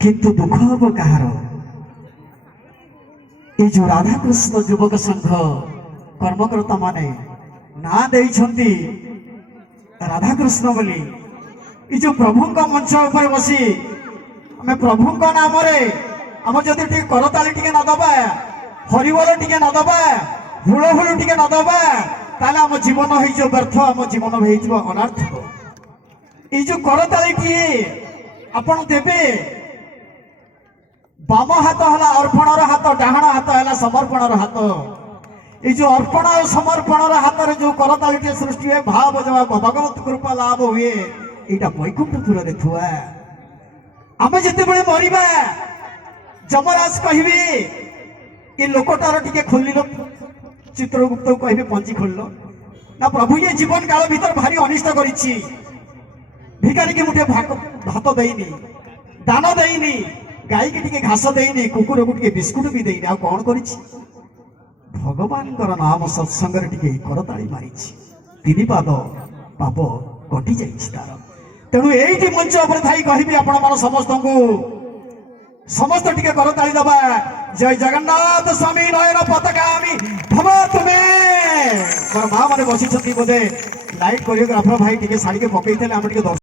किंतु दुख हम कहार ये जो राधाकृष्ण युवक संघ कर्मकर्ता माने ना देइछंती राधाकृष्ण बोली ये जो प्रभु मंच ऊपर बसी आम प्रभु नाम आम जदि टे करताली टे न दबा हरिबोल टे न दबा हुलहुल टे न दबा ताले आम जीवन हो व्यर्थ आम जीवन हो अनर्थक ये जो करताली टे आपण देवे बाम हाथ है अर्पणर हाथ डाहाण हाथ है समर्पणर हाथ ये जो अर्पण और समर्पणर हाथ में जो करताली सृष्टि हुए भाव जब भगवत कृपा लाभ हुए यहाँ वैकुंठ दूर थुआ आम जिते बड़े मरवा जमराज कह ये लोकटार टे खोल चित्रगुप्त को कहे पंची खोल ना प्रभु ये जीवन काल भीतर भारी अनिष्ट कर भिखारी की मुठे भात देनी दान देनी गाई की टिके घास देनी कुकुर को टिके बिस्कुट भी देनी आ कौन कर भगवान नाम सत्संग टिके करताली मारी तीन पाद पाप कटि जार तेणु यही मंच उपर थी कहि आपण मान समस्त को समस्त टिके करताली दबा जय जगन्नाथ स्वामी नयन पताकामी भव तुम्हें मोर माँ मैंने बसी बोधे लाइट कोरियोग्राफर भाई टिके शाड़ी के पकई थे आम टिके